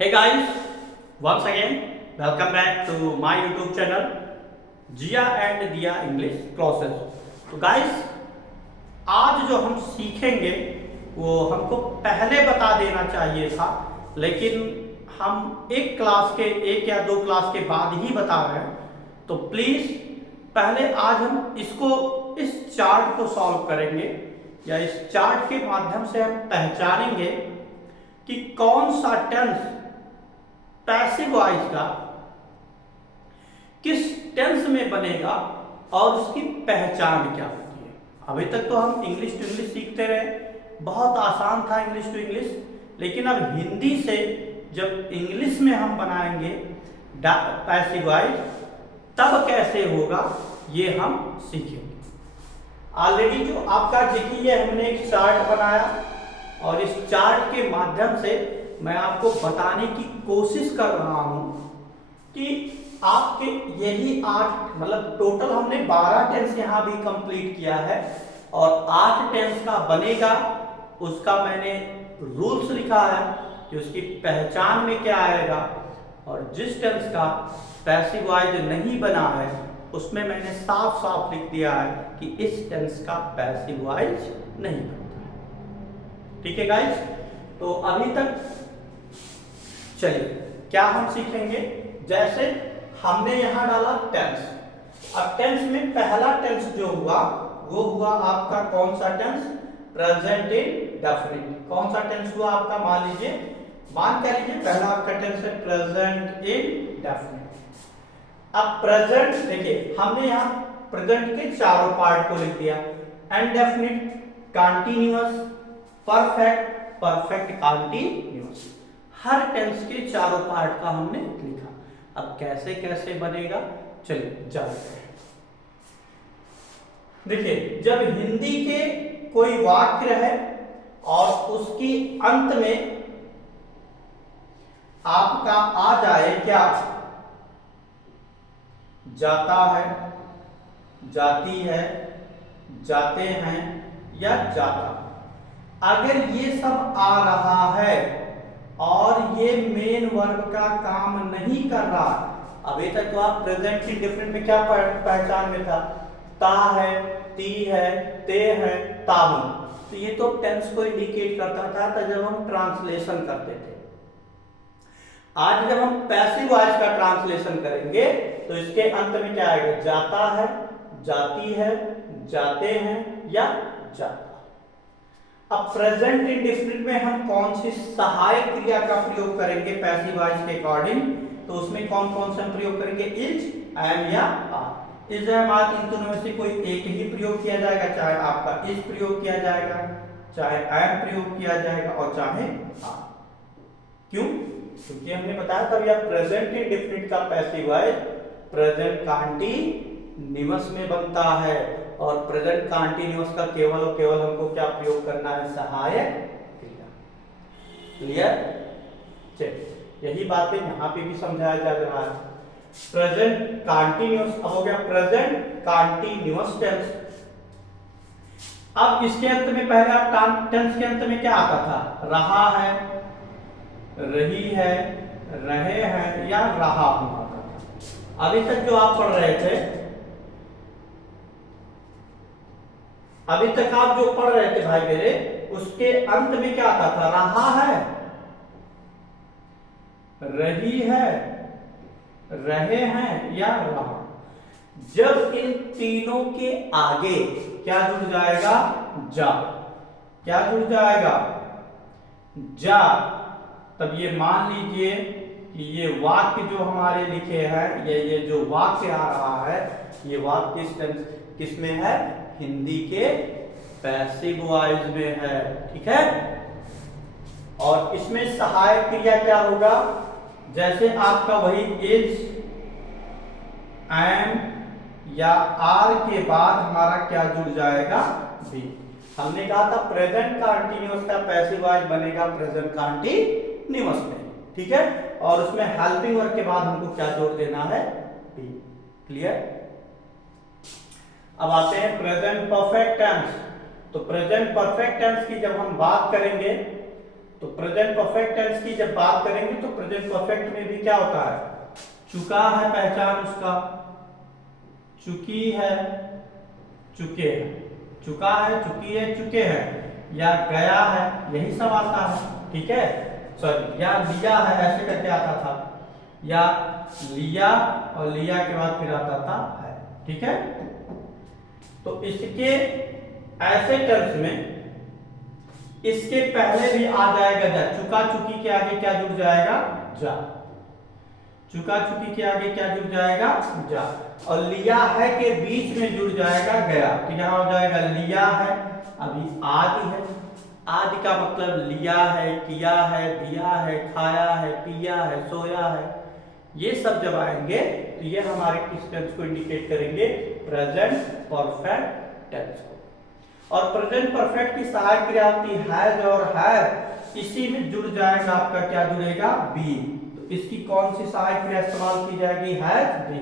Hey guys, once again, welcome back to my YouTube channel, Jiya and Diya English classes. तो guys, आज जो हम सीखेंगे वो हमको पहले बता देना चाहिए था, लेकिन हम एक या दो क्लास के बाद ही बता रहे हैं। तो प्लीज पहले आज हम इस चार्ट को सॉल्व करेंगे, या इस चार्ट के माध्यम से हम पहचानेंगे कि कौन सा टेंस पैसिव वॉइस का किस टेंस में बनेगा और उसकी पहचान क्या होती है। अभी तक तो हम इंग्लिश टू इंग्लिश सीखते रहे, बहुत आसान था इंग्लिश टू इंग्लिश, लेकिन अब हिंदी से जब इंग्लिश में हम बनाएंगे पैसिव वॉइस, तब कैसे होगा ये हम सीखेंगे। ऑलरेडी जो आपका देखिए हमने एक चार्ट बनाया, और इस चार्ट के माध्यम से मैं आपको बताने की कोशिश कर रहा हूं कि आपके यही 8 मतलब टोटल हमने 12 टेंस यहां भी कंप्लीट किया है, और 8 टेंस का बनेगा उसका मैंने रूल्स लिखा है कि उसकी पहचान में क्या आएगा, और जिस टेंस का पैसिव वॉइस नहीं बना है उसमें मैंने साफ साफ लिख दिया है कि इस टेंस का पैसिव वॉइस नहीं बनता। ठीक है गाइस, तो अभी तक चलिए क्या हम सीखेंगे। जैसे हमने यहां डाला टेंस, अब टेंस में पहला टेंस जो हुआ वो हुआ आपका कौन सा टेंस, प्रेजेंट इंडेफिनिट। कौन सा टेंस हुआ आपका, मान लीजिए, मान क्या लीजिए पहला आपका टेंस है प्रेजेंट इंडेफिनिट। अब प्रेजेंट देखिए हमने यहां प्रेजेंट के चारों पार्ट को लिख दिया, indefinite, continuous, perfect, perfect continuous, हर टेंस के चारों पार्ट का हमने लिखा। अब कैसे कैसे बनेगा चलिए जानते हैं। देखिए जब हिंदी के कोई वाक्य है और उसकी अंत में आपका आ जाए क्या, जाता है, जाती है, जाते हैं या जाता, अगर ये सब आ रहा है और ये मेन वर्ब का काम नहीं कर रहा, अभी तक तो आप प्रेजेंट इंडेफिनिट में क्या पहचान में था, ता है, ती है, ते है, ता हूं, तो ये तो टेंस को इंडिकेट करता था जब हम ट्रांसलेशन करते थे। आज जब हम पैसिव वॉइस का ट्रांसलेशन करेंगे तो इसके अंत में क्या आएगा, जाता है, जाती है, जाते हैं या जाता। अब प्रेजेंट इंडेफिनिट में हम कौन सी सहायक क्रिया का प्रयोग करेंगे पैसिव वॉइस के अकॉर्डिंग, तो उसमें कौन कौन से हम प्रयोग करेंगे, इज, एम या आर। इज, एम, आर इन दोनों में से कोई एक ही प्रयोग किया जाएगा, चाहे आपका इज प्रयोग किया जाएगा, चाहे एम प्रयोग किया जाएगा और चाहे आर। क्यों, क्योंकि हमने बताया था भैया प्रेजेंट इंडेफिनिट का पैसिव वॉइस प्रेजेंट कंटीन्यूअस में बनता है, और प्रेजेंट कंटीन्यूअस का केवल और केवल हमको क्या प्रयोग करना है, सहायक क्रिया। क्लियर, चलिए यही बातें यहां पे भी समझाया जा रहा है। प्रेजेंट कंटीन्यूअस अब हो गया प्रेजेंट कंटीन्यूअस टेंस। अब इसके अंत में पहले आप टेंस के अंत में क्या आता था, रहा है, रही है, रहे हैं या रहा हूं आता था। अभी तक जो आप पढ़ रहे थे, अभी तक आप जो पढ़ रहे थे भाई मेरे, उसके अंत में क्या आता था, रहा है, रही है, रहे हैं या रहा। जब इन तीनों के आगे क्या जुड़ जाएगा, जा, क्या जुड़ जाएगा, जा, तब ये मान लीजिए कि ये वाक्य जो हमारे लिखे हैं, ये जो वाक्य आ रहा है, ये वाक्य किस में है, हिंदी के पैसिव वॉइस में है। ठीक है, और इसमें सहायक क्रिया क्या होगा, जैसे आपका वही इज, एम या आर के बाद हमारा क्या जुड़ जाएगा, बी। हमने कहा था प्रेजेंट कंटीन्यूअस का पैसिव वॉइस बनेगा प्रेजेंट कंटीन्यूअस में। ठीक है, और उसमें हेल्पिंग वर्ब के बाद हमको क्या जोड़ देना है, बी। क्लियर, अब आते हैं प्रेजेंट परफेक्ट टेंस। तो प्रेजेंट परफेक्ट टेंस की जब हम बात करेंगे तो प्रेजेंट परफेक्ट टेंस की जब बात करेंगे तो प्रेजेंट परफेक्ट में भी क्या होता है, चुका है पहचान उसका, चुकी है, चुके हैं, चुका है, चुकी है, चुके हैं, या गया है, यही सब आता है। ठीक है, सॉरी, या लिया है ऐसे करके आता था, या लिया और लिया के बाद फिर आता था है। ठीक है, तो इसके ऐसे टेंस में इसके पहले भी आ जाएगा जा, चुका चुकी के आगे क्या जुड़ जाएगा, जा, चुका चुकी के आगे क्या जुड़ जाएगा, जा, और लिया है के बीच में जुड़ जाएगा गया, तो यहां हो जाएगा लिया है, अभी आदि है, आदि का मतलब लिया है, किया है, दिया है, खाया है, पिया है, सोया है, ये सब जब आएंगे तो ये हमारे किस टेंस को इंडिकेट करेंगे, प्रेजेंट परफेक्ट टेंस को। और प्रेजेंट परफेक्ट की सहायक क्रिया होती हैज और हैव, इसी में जुड़ जाएगा आपका क्या जुड़ेगा, बी, तो इसकी कौन सी सहायक क्रिया इस्तेमाल की जाएगी, हैज बी।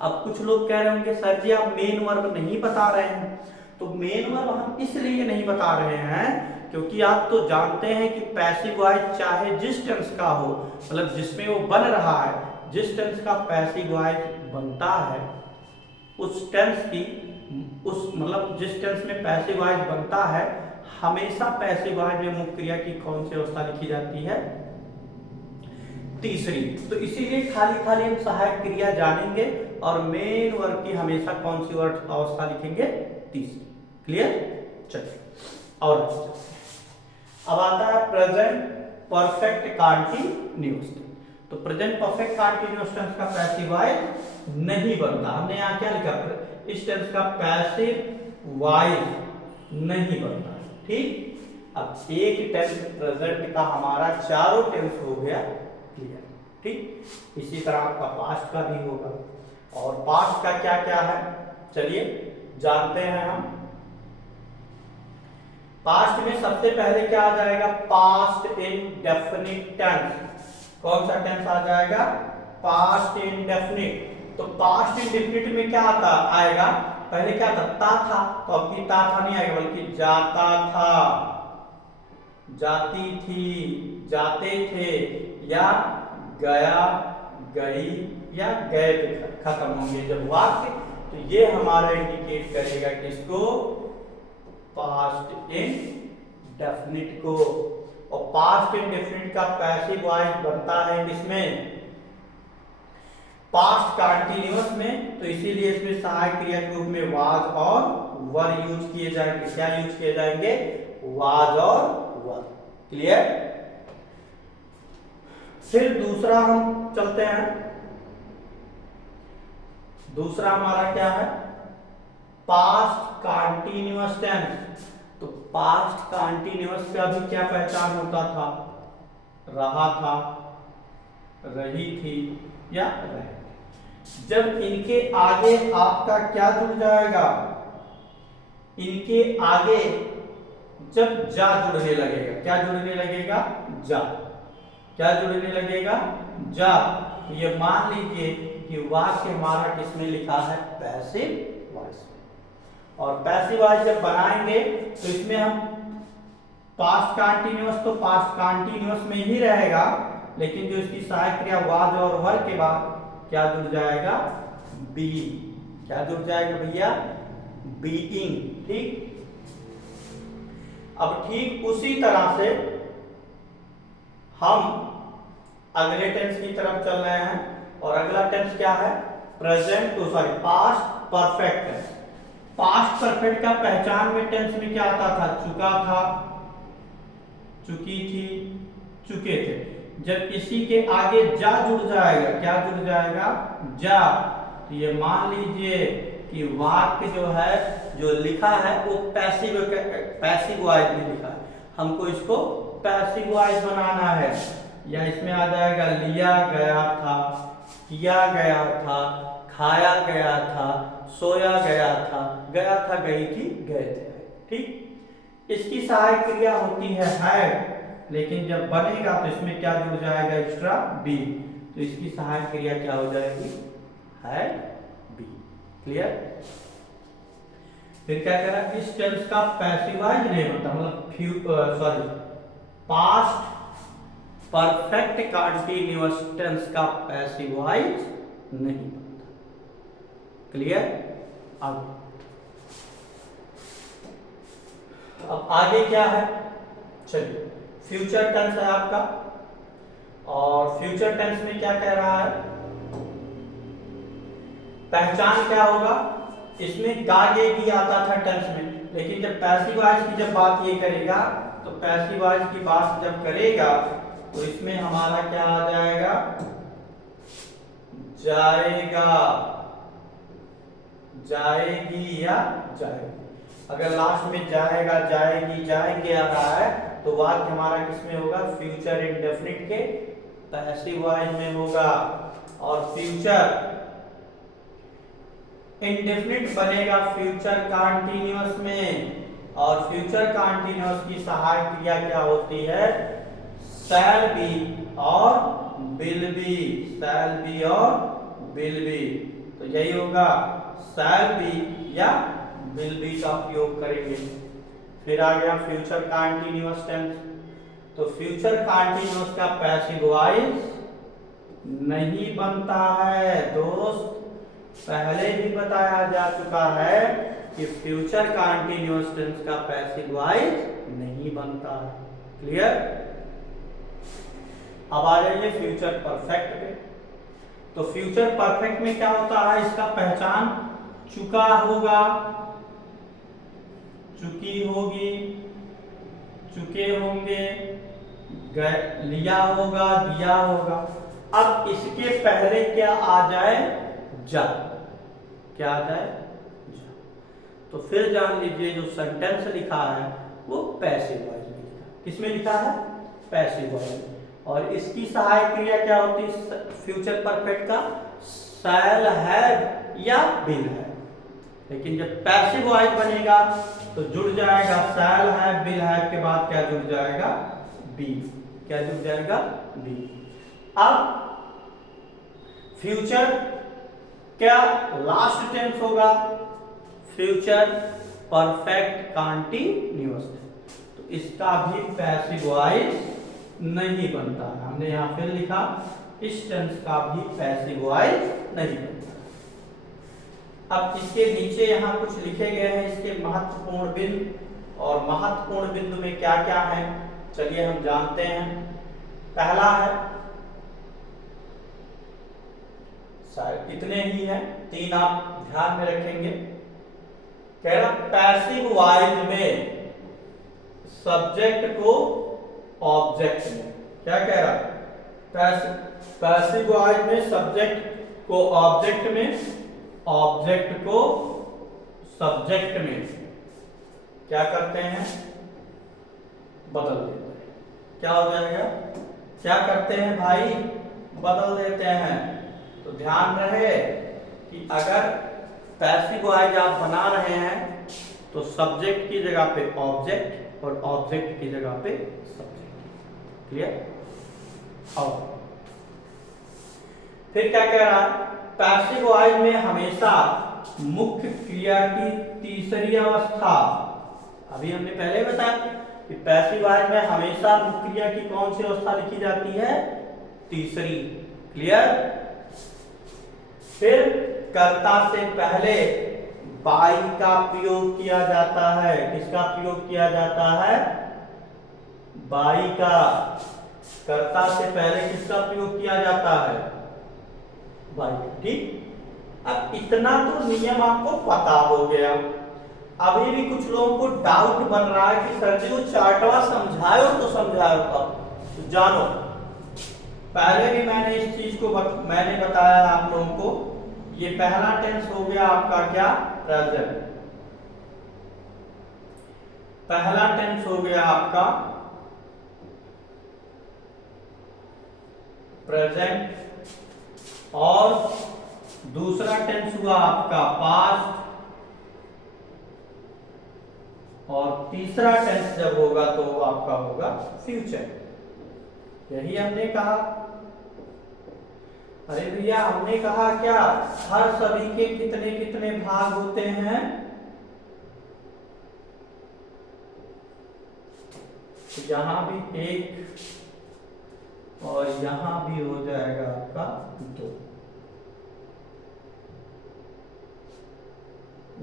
अब कुछ लोग कह रहे होंगे सर जी आप मेन वर्ब नहीं बता रहे हैं, तो मेन वर्ब हम इसलिए नहीं बता रहे हैं क्योंकि आप तो जानते हैं कि पैसिव वॉइस चाहे जिस टेंस का हो, मतलब जिसमें वो बन रहा है, जिस टेंस का पैसिव वॉइस बनता है उस टेंस की, उस मतलब जिस टेंस में पैसिव वॉइस बनता है, हमेशा पैसिव वॉइस में मुख्य क्रिया की कौन सी अवस्था लिखी जाती है, तीसरी। तो इसीलिए खाली खाली हम सहायक क्रिया जानेंगे और मेन वर्ब की हमेशा कौन सी वर्ड अवस्था लिखेंगे, तीसरी। क्लियर, चलिए और अब आता है प्रेजेंट परफेक्ट कंटीन्यूअस। तो प्रेजेंट परफेक्ट कंटीन्यूअस टेंस का पैसिव वॉइस नहीं बनता, हमने यहाँ क्या लिखा, इस टेंस का पैसिव वॉइस नहीं बनता। ठीक, अब एक टेंस प्रेजेंट का हमारा चारों टेंस हो गया क्लियर। ठीक, इसी तरह आपका पास्ट का भी होगा, और पास्ट का क्या क्या है चलिए जानते हैं हम। पास्ट में सबसे पहले क्या आ जाएगा, पास्ट इंडेफिनिट टेंस। कौन सा टेंस आ जाएगा, पास्ट इंडेफिनिट। तो पास्ट इंडेफिनिट में क्या आता आएगा, पहले क्या था, ता था, तो अब की ता था नहीं आएगा बल्कि जाता था, जाती थी, जाते थे, या गया, गई, या गए खत्म होंगे जब वाक्य, तो ये हमारा इंडिकेट करेगा किसको, पास्ट इंडेफिनिट को। और पास्ट इंडेफिनिट का पैसिव वॉइस बनता है किसमें, पास्ट कंटीन्यूअस में, तो इसीलिए इसमें सहायक क्रिया के रूप में वाज और वर यूज किए जाएंगे। क्या यूज किए जाएंगे, वाज और वर। क्लियर, फिर दूसरा हम चलते हैं, दूसरा हमारा क्या है, पास्ट कंटीन्यूअस टेंस। तो पास्ट कंटीन्यूअस का भी क्या पहचान होता था, रहा था, रही थी, या रहे। जब इनके आगे आपका क्या जुड़ जाएगा, इनके आगे जब जा जुड़ने लगेगा, क्या जुड़ने लगेगा, जा, क्या जुड़ने लगेगा, जा, तो ये मान लीजिए कि वाक्य हमारा किसमें लिखा है, पैसिव वॉइस में। और पैसिव वॉइस जब बनाएंगे तो इसमें हम पास्ट कंटीन्यूअस, तो पास्ट कंटीन्यूअस में ही रहेगा, लेकिन जो इसकी सहायक क्रिया वाज और वर के बाद क्या जुड़ जाएगा, बी, क्या जुड़ जाएगा भैया, बीइंग। ठीक, अब ठीक उसी तरह से हम अगले टेंस की तरफ चल रहे हैं, और अगला टेंस क्या है, प्रेजेंट, तो sorry past perfect tense. Past perfect का पहचान में टेंस में क्या आता था, चुका था, चुकी थी, चुके थे। जब इसी के आगे जा जुड़ जाएगा, क्या जुड़ जाएगा, जा, तो ये मान लीजिए कि वाक्य जो है, जो लिखा है वो पैसिव वॉइस में लिखा है, हमको इसको पैसिव वॉइस बनाना है, या इसमें आ जाएगा लिया गया था, किया गया था, खाया गया था, सोया गया था, गया था, गई थी, गए थे। ठीक, इसकी सहायक क्रिया होती है, लेकिन जब बनेगा तो इसमें क्या जुड़ जाएगा, एक्स्ट्रा बी, तो इसकी सहायक क्रिया क्या हो जाएगी, है बी। क्लियर, फिर क्या करा, इस टेंस का पैसिव वॉइस नहीं होता, मतलब sorry past perfect continuous tense का पैसिव वॉइस नहीं बनता। क्लियर? अब आगे क्या है? चलिए, फ्यूचर टेंस है आपका, और फ्यूचर टेंस में क्या कह रहा है? पहचान क्या होगा? इसमें गागे आता था टेंस में, लेकिन जब पैसिव वॉइस की जब बात ये करेगा, तो पैसिव वॉइस की बात जब करेगा तो इसमें हमारा क्या आ जाएगा? जाएगा, जाएगी या जाएगी। अगर लास्ट में जाएगा, जाएगी, जाएंगे आ रहा है तो वाक्य हमारा किसमें होगा? फ्यूचर इंडेफिनिट के पैसिव वॉइस में होगा। और फ्यूचर इंडेफिनिट बनेगा फ्यूचर कंटीन्यूअस में, और फ्यूचर कंटीन्यूअस की सहायक क्रिया क्या होती है? शैल बी और विल बी, शैल बी और विल बी। तो यही होगा, शैल बी या विल बी का उपयोग करेंगे। फिर आ गया फ्यूचर कंटीन्यूअस टेंस। तो फ्यूचर कंटीन्यूअस का पैसिव वॉइस नहीं बनता है दोस्त। पहले ही बताया जा चुका है कि फ्यूचर कंटीन्यूअस टेंस का पैसिव वॉइस नहीं बनता है। क्लियर? अब आ जाइए फ्यूचर परफेक्ट पे। तो फ्यूचर परफेक्ट में क्या होता है? इसका पहचान चुका होगा, चुकी होगी, चुके होंगे, लिया होगा, दिया होगा। अब इसके पहले क्या आ जाए? जा। क्या आ जाए? जा। तो फिर जान लीजिए जो सेंटेंस लिखा है वो पैसिव वॉइस में लिखा। किसमें लिखा है? Passive voice. और इसकी सहायक क्रिया क्या होती है फ्यूचर परफेक्ट का? शैल, हैव या विल है। लेकिन जब पैसिव वॉइस बनेगा तो जुड़ जाएगा शैल, हैव, विल हैव के बाद क्या जुड़ जाएगा? बी। क्या जुड़ जाएगा? बी। अब फ्यूचर क्या लास्ट टेंस होगा? Future perfect continuous. तो इसका भी पैसिव वॉइस नहीं बनता है। हमने यहां फिर लिखा, इस टेंस का भी पैसिव वॉइस नहीं बनता। अब इसके नीचे यहां कुछ लिखे गए हैं इसके महत्वपूर्ण बिंदु, और महत्वपूर्ण बिंदु में क्या क्या है चलिए हम जानते हैं। पहला है, शायद इतने ही हैं, 3 आप ध्यान में रखेंगे। कह रहा पैसिव वॉइस में सब्जेक्ट को ऑब्जेक्ट में, क्या कह रहा है? पैसिव वॉइस में सब्जेक्ट को ऑब्जेक्ट में, ऑब्जेक्ट को सब्जेक्ट में क्या करते हैं? बदल देते हैं। क्या हो जाएगा? क्या करते हैं भाई? बदल देते हैं। तो ध्यान रहे कि अगर पैसिव वॉइस आप बना रहे हैं तो सब्जेक्ट की जगह पे ऑब्जेक्ट और ऑब्जेक्ट की जगह पे सब्जेक्ट। क्लियर? और फिर क्या कह रहा है? पैसिव वॉइस में हमेशा मुख्य क्रिया की तीसरी अवस्था, अभी हमने पहले बताया कि पैसिव वॉइस में हमेशा मुख्य क्रिया की कौन सी अवस्था लिखी जाती है? तीसरी। क्लियर? फिर कर्ता से पहले बाई का प्रयोग किया जाता है। किसका प्रयोग किया जाता है? बाई का। कर्ता से पहले किसका प्रयोग किया जाता है? बाई। ठीक। अब इतना तो नियम आपको पता हो गया। अभी भी कुछ लोगों को डाउट बन रहा है कि सर जी वो चार्टवा समझायो तो समझायो कब? तो जानो, पहले भी मैंने इस चीज को मैंने बताया आप लोगों को। ये पहला टेंस हो गया आपका क्या? प्रेजेंट। पहला टेंस हो गया आपका प्रेजेंट, और दूसरा टेंस हुआ आपका पास्ट, और तीसरा टेंस जब होगा तो आपका होगा फ्यूचर। यही हमने कहा। अरे भैया हमने कहा क्या हर सभी के कितने कितने भाग होते हैं? तो यहां भी एक और यहां भी हो जाएगा आपका 2,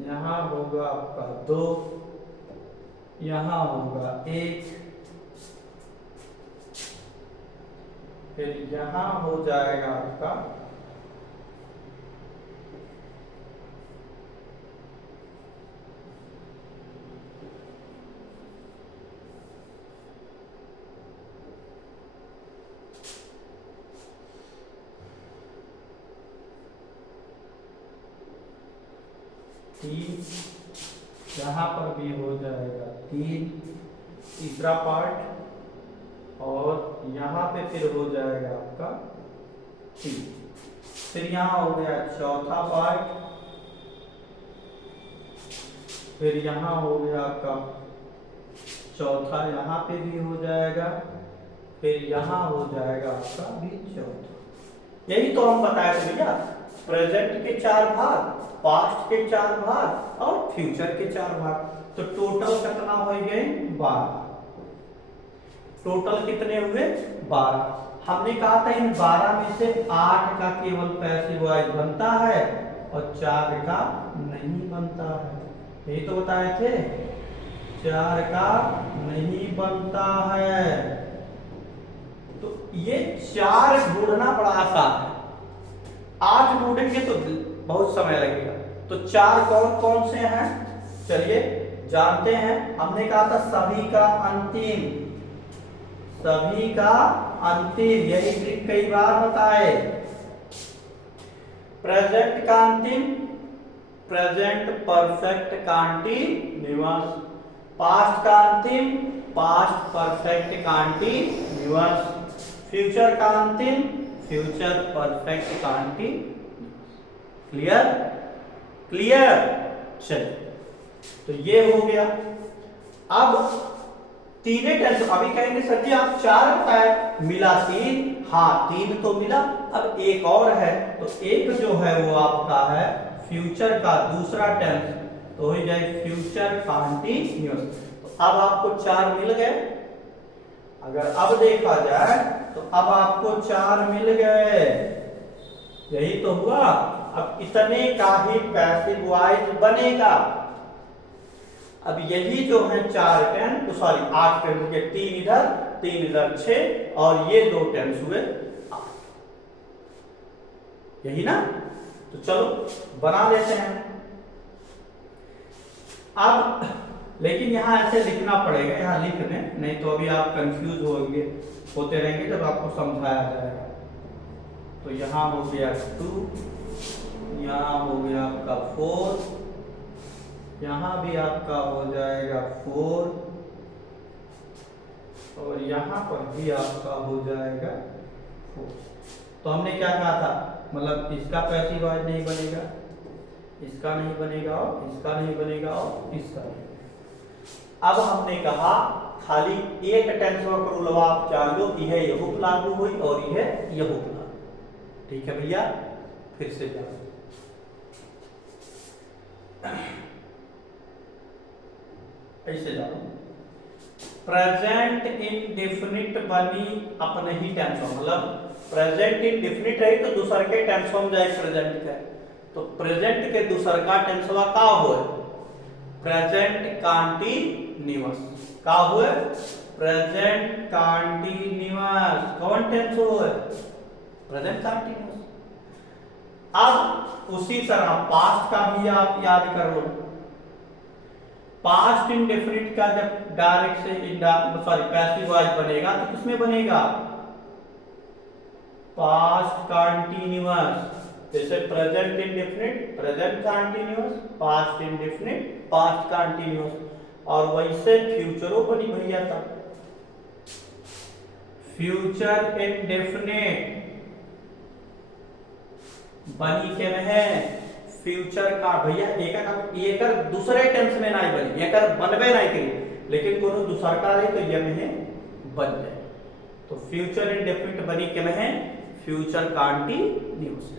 यहां होगा आपका 2, यहां होगा 1, फिर यहां हो जाएगा आपका 3, यहाँ पर भी हो जाएगा 3, तीसरा पार्ट, और यहाँ पे फिर हो जाएगा आपका 3, फिर यहाँ हो गया चौथा पार्ट, फिर यहाँ हो गया आपका चौथा, यहाँ पे भी हो जाएगा, फिर यहाँ हो जाएगा आपका भी चौथा। यही तो हम बताए थे भैया, प्रेजेंट के 4 भाग, पास्ट के 4 भाग और फ्यूचर के 4 भाग। तो टोटल कितना हो गए? 12। टोटल कितने हुए? 12। हमने कहा था इन 12 में से 8 का केवल पैसिव वॉइस बनता है और 4 का नहीं बनता है। यही तो बताए थे, 4 का नहीं बनता है। तो ये 4 ढूंढना बड़ा आसान है, 8 ढूंढेंगे तो बहुत समय लगेगा। तो 4 कौन कौन से हैं चलिए जानते हैं। हमने कहा था सभी का अंतिम, सभी का अंतिम, यही ट्रिक कई बार बताए। प्रेजेंट का अंतिम प्रेजेंट परफेक्ट कंटीन्यूअस, पास्ट का अंतिम पास्ट परफेक्ट कंटीन्यूअस, फ्यूचर का अंतिम future perfect continuous. Clear? Clear? चलिए, तो ये हो गया। अब तीनों टेंस, अभी कहेंगे सर जी आप 4 बताए, मिला 3, हाँ 3 तो मिला, अब एक और है, तो एक जो है वो आपका है फ्यूचर का दूसरा टेंस, तो हो जाए फ्यूचर कंटीन्यूअस। तो अब आपको 4 मिल गए। अगर अब देखा जाए तो अब आपको 4 मिल गए, यही तो हुआ। अब इतने का ही पैसिव वॉइस बनेगा। अब यही जो है 4 टेंस, तो सॉरी 8 टेंस के 3 इधर 6 और ये 2 टेंस हुए 8, यही ना। तो चलो बना लेते हैं। अब लेकिन यहां ऐसे लिखना पड़ेगा, यहां लिख दें, नहीं तो अभी आप कंफ्यूज होते रहेंगे जब आपको समझाया जाएगा। तो यहां हो गया 2, यहां हो गया आपका 4, यहां भी आपका हो जाएगा 4 और यहां पर भी आपका हो जाएगा 4। तो हमने क्या कहा था, मतलब इसका पैसिव वॉइस नहीं बनेगा, इसका नहीं बनेगा और इसका नहीं बनेगा और इसका नहीं। अब हमने कहा खाली एक टेंस वर्क रूल आप जान लो, यह यहुक लागू हुई और यह यहुक लागू। ठीक है भैया, फिर से जाओ। ऐसे जाओ, प्रेजेंट इंडेफिनिट बनी अपने ही टेंस फॉर्म, मतलब प्रेजेंट इंडेफिनिट है तो दूसर के टेंस फॉर्म जाए प्रेजेंट का, तो प्रेजेंट के दूसर का टेंस फॉर्म का हुआ प्रेजेंट कंटीन्यूअस, का हुआ प्रेजेंट कंटीन्यूअस। कौन टेंस हुआ? Present continuous. अब उसी तरह पास्ट का भी आप याद कर लो। पास्ट इंडेफिनिट का जब डायरेक्ट से सॉरी पैसिव वॉइस बनेगा तो किसमें बनेगा? Past continuous. जैसे present indefinite present continuous, past indefinite past continuous, और वैसे फ्यूचरो बनी भैया था फ्यूचर इंडेफिनिट बनी के में है फ्यूचर का भैया एक दूसरे टेंस में नहीं बनी, एक बनबे नहीं करी, लेकिन कोनो दूसर का रहे तो ये में बन जाए। तो फ्यूचर इंडेफिनिट बनी के में है फ्यूचर कंटीन्यूअस।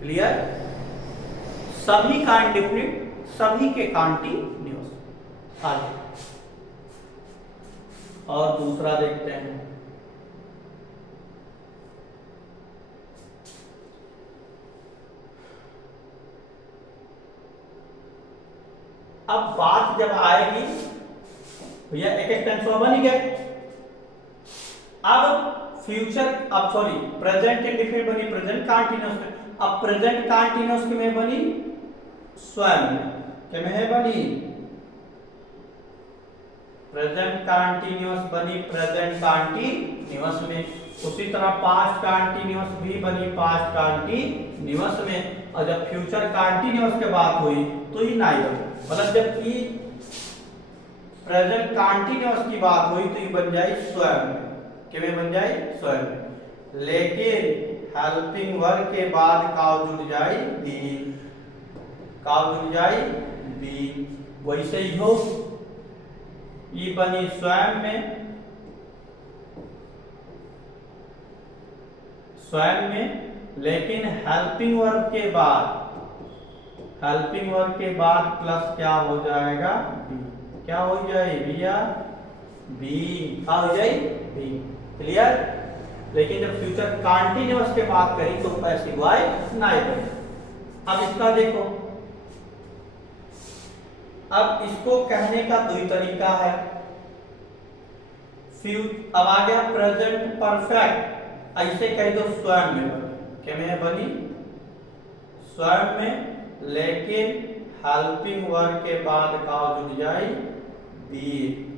क्लियर? सभी का इंडेफिनिट, सभी के कंटीन्यूअस। आगे और दूसरा देखते हैं। अब बात जब आएगी भैया एक एक टेंस बन ही गए। अब फ्यूचर, अब सॉरी प्रेजेंट इंडिफिनिट बनी प्रेजेंट कंटीन्यूअस में। अब प्रेजेंट कंटीन्यूअस में बनी स्वयं में, क्या में है बनी प्रेजेंट कंटीन्यूअस बनी प्रेजेंट कंटीन्यूअस में। उसी तरह पास्ट कंटीन्यूअस भी बनी पास्ट कंटीन्यूअस में। और जब फ्यूचर कंटीन्यूअस के बात हुई तो ये नहीं बनी, मतलब जब की प्रेजेंट कंटीन्यूअस की बात हुई तो ये बन जाए स्वयं में, क्या बन जाए स्वयं में। लेकिन हेल्पिंग वर्ब के बाद काव जुड़ जाए बीन, काव जुड़ जाए बीन। वैसे ही हो ये बनी स्वयं में, स्वयं में, लेकिन हेल्पिंग वर्ब के बाद, हेल्पिंग वर्ब के बाद प्लस क्या हो जाएगा बी, क्या हो जाए भैया बी, क्या हो जाए बी। क्लियर। लेकिन जब फ्यूचर कंटीन्यूअस के बात करी तो पैसिव वॉइस नहीं बने। अब इसका देखो, अब इसको कहने का दो तरीका है। अब आ गया प्रेजेंट परफेक्ट, ऐसे कह दो स्वयं में बनी, क्या में बनी स्वयं में, लेकिन हेल्पिंग वर्ब के बाद का जुड़ जाए बी।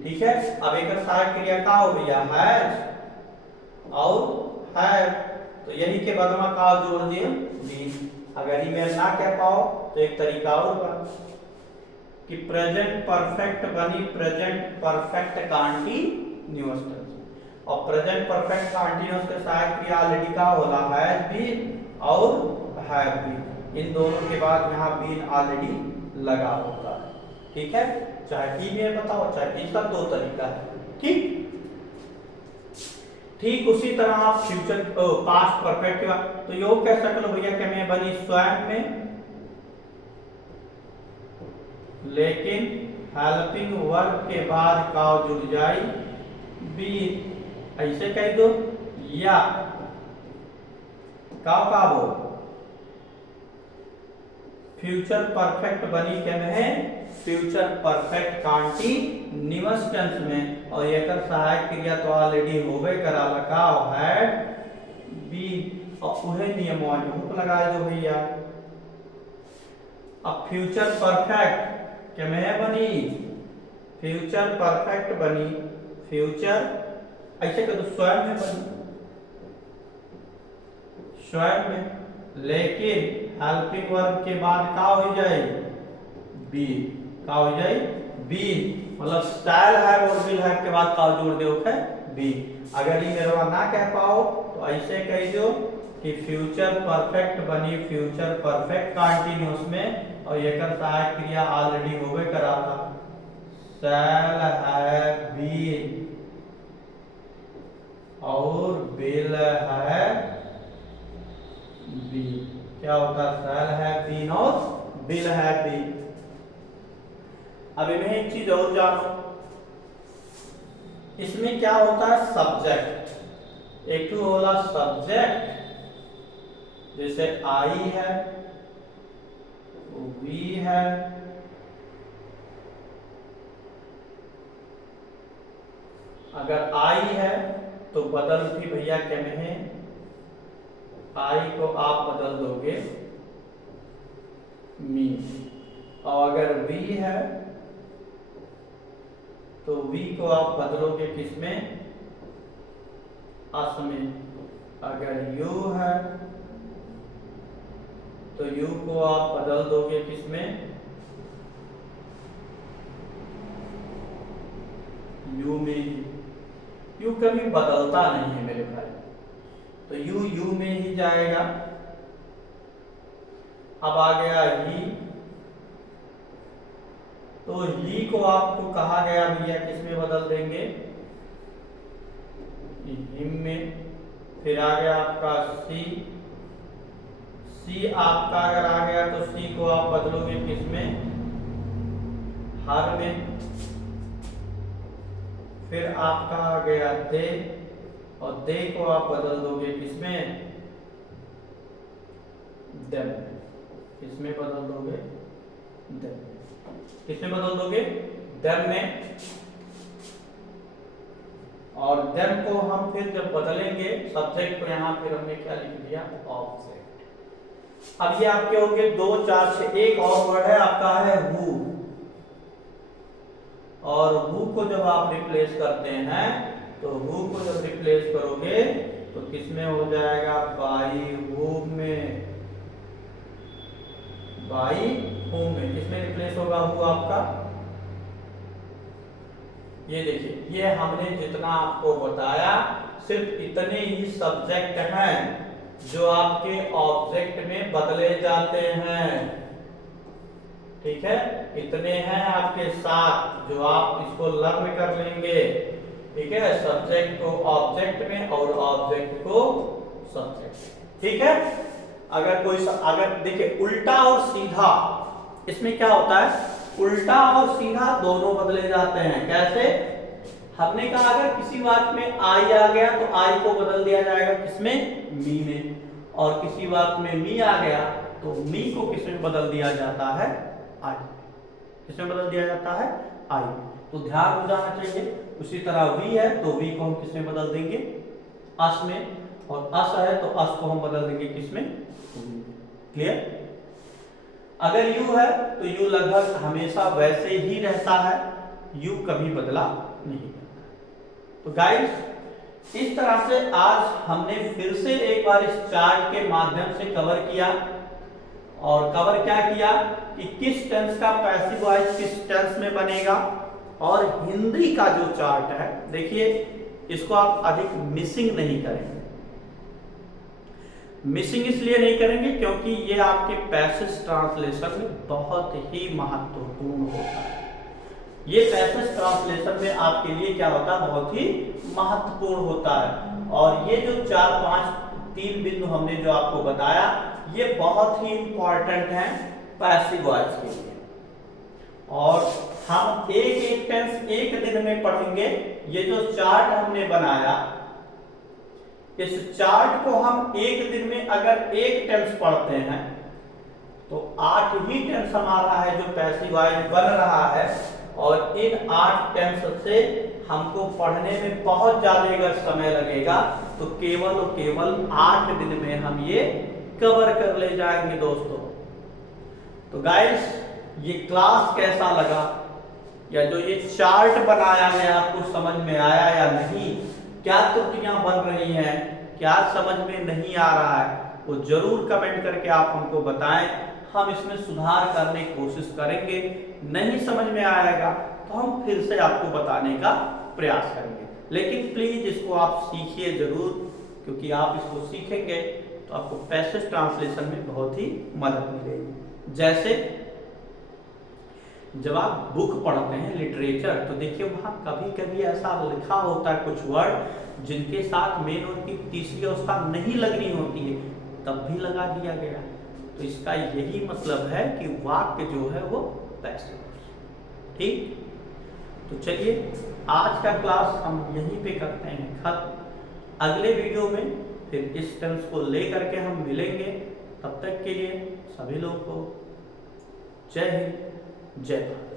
ठीक है। अब एक सहायक क्रिया का हो भैया हैज और हैव, तो यही के बाद में का जोड़ दिए बी। अगर ये मैं ना कह पाओ तो एक तरीका और बना कि प्रेजेंट परफेक्ट बनी प्रेजेंट परफेक्ट कंटीन्यूअस टेंस। और प्रेजेंट परफेक्ट कंटीन्यूअस के सहायक क्रिया ऑलरेडी का होला हैज बीन और हैव बीन, इन दोनों के बाद यहाँ बीन ऑलरेडी लगा होता है। ठीक है। चाहे की भी बताओ चाहे इसका दो तरीका है। ठीक। ठीक उसी तरह आप फ्यूचर पास्ट परफेक्ट तो यो कह सकते भैया क्या में बनी स्वयं में, लेकिन हेल्पिंग वर्ब के बाद का जुड़ जाए बी, ऐसे कह दो। या का वो फ्यूचर परफेक्ट बनी क्या में है फ्यूचर परफेक्ट कंटीन्यूअस टेंस में, और एक सहायक क्रिया तो ऑलरेडी होबे कराला का हैड बीन, और उहे नियम हुक लगाए दो भैया। अब फ्यूचर परफेक्ट क्या में है बनी फ्यूचर परफेक्ट बनी फ्यूचर, ऐसे कर दो स्वयं में बनी स्वयं में, लेकिन हेल्पिंग वर्ब के बाद का हो जाए बी, का हो जाए बी, मतलब स्टाइल है और विल है के बाद का जोड़ दो है बी। अगर ये मेरा ना कह पाओ तो ऐसे कह दो कि फ्यूचर परफेक्ट बनी फ्यूचर परफेक्ट कंटीन्यूअस में, और एक सहायक क्रिया ऑलरेडी होवे करा था शैल है बीन और विल है बी। क्या होता है शैल है बीन और विल है बी। अब इन्हें एक चीज और जानो, इसमें क्या होता है सब्जेक्ट, एक तो होला सब्जेक्ट जैसे आई है वी है, अगर आई है तो बदल भी भैया क्या में है आई को आप बदल दोगे मी, और अगर वी है तो वी को आप बदलोगे किसमें अस में, अगर यू है तो यू को आप बदल दोगे किसमें यू में। यू कभी बदलता नहीं है मेरे भाई, तो यू में ही जाएगा। अब आ गया ही, तो ही को आपको कहा गया भैया किसमें बदल देंगे हिम में। फिर आ गया आपका सी, सी आपका अगर आ गया तो सी को आप बदलोगे किसमें हर में। फिर आपका आ गया दे, और दे को आप बदल दोगे किसमें देम, किसमें बदल दोगे देम। किसमें बदल दोगे? देम में। और देम को हम फिर जब बदलेंगे सब्जेक्ट को, यहां फिर हमने क्या लिख दिया? ऑब्जेक्ट। अब ये आपके हो गए 2 4 6। एक और वर्ड है आपका है हु, और हु को जब आप रिप्लेस करते हैं तो हु को जब रिप्लेस करोगे तो किसमें हो जाएगा? बाई हुम में। बाई हुम में किसमें रिप्लेस होगा हु आपका? ये देखिए, ये हमने जितना आपको बताया सिर्फ इतने ही सब्जेक्ट हैं जो आपके ऑब्जेक्ट में बदले जाते हैं। ठीक है, इतने हैं आपके साथ जो आप इसको लर्न कर लेंगे। ठीक है, सब्जेक्ट को ऑब्जेक्ट में और ऑब्जेक्ट को सब्जेक्ट। ठीक है, अगर देखिए उल्टा और सीधा, इसमें क्या होता है? उल्टा और सीधा दोनों बदले जाते हैं। कैसे? हमने कहा अगर किसी बात में आई आ गया तो आई को बदल दिया जाएगा किसमें? मी में। और किसी बात में मी आ गया तो मी को किसमें बदल दिया जाता है? आई। किसमें बदल दिया जाता है? आई। तो ध्यान हो जाना चाहिए। उसी तरह वी है तो वी को हम किसमें बदल देंगे? अस में। और अस है तो अस को हम बदल देंगे किसमें? क्लियर? अगर यू है तो यू लगभग हमेशा वैसे ही रहता है, यू कभी बदला नहीं करता। तो गाइस, इस तरह से आज हमने फिर से एक बार इस चार्ट के माध्यम से कवर किया। और कवर क्या किया कि किस टेंस का पैसिव वॉइस किस टेंस में बनेगा। और हिंदी का जो चार्ट है, देखिए इसको आप अधिक मिसिंग नहीं करेंगे। मिसिंग इसलिए नहीं करेंगे क्योंकि ये आपके पैसेज ट्रांसलेशन में बहुत ही महत्वपूर्ण होता है। ये पैसेज ट्रांसलेशन में आपके लिए क्या होता है? बहुत ही महत्वपूर्ण होता है। और ये जो 3 बिंदु हमने जो आपको बताया, ये बहुत ही इंपॉर्टेंट हैं पैसिव वॉइस के लिए। और हम एक टेंस एक दिन में पढ़ेंगे। ये जो चार्ट हमने बनाया, इस चार्ट को हम एक दिन में अगर एक टेंस पढ़ते हैं तो 8 ही टेंस हमारा है जो पैसिव वॉइस बन रहा है। और इन 8 टेंस से हमको पढ़ने में बहुत ज्यादा अगर समय लगेगा तो केवल और केवल 8 दिन में हम ये कवर कर ले जाएंगे दोस्तों। तो गाइस, ये क्लास कैसा लगा, या जो ये चार्ट बनाया है आपको समझ में आया या नहीं? क्या त्रुटियां बन रही हैं, क्या समझ में नहीं आ रहा है, वो जरूर कमेंट करके आप हमको बताएं। हम इसमें सुधार करने की कोशिश करेंगे। नहीं समझ में आएगा तो हम फिर से आपको बताने का प्रयास करेंगे। लेकिन प्लीज इसको आप सीखिए जरूर, क्योंकि आप इसको सीखेंगे तो आपको पैसेज ट्रांसलेशन में बहुत ही मदद मिलेगी। जैसे जब आप बुक पढ़ते हैं लिटरेचर, तो देखिए वहां कभी कभी ऐसा लिखा होता है कुछ वर्ड जिनके साथ मेन और की तीसरी अवस्था नहीं लगनी होती है, तब भी लगा दिया गया। तो इसका यही मतलब है कि वाक्य जो है वो पैसिव। ठीक, तो चलिए आज का क्लास हम यहीं पे करते हैं खत्म। अगले वीडियो में फिर इस टेंस को लेकर के हम मिलेंगे। तब तक के लिए सभी लोगों को जय हिंद, जय भारत।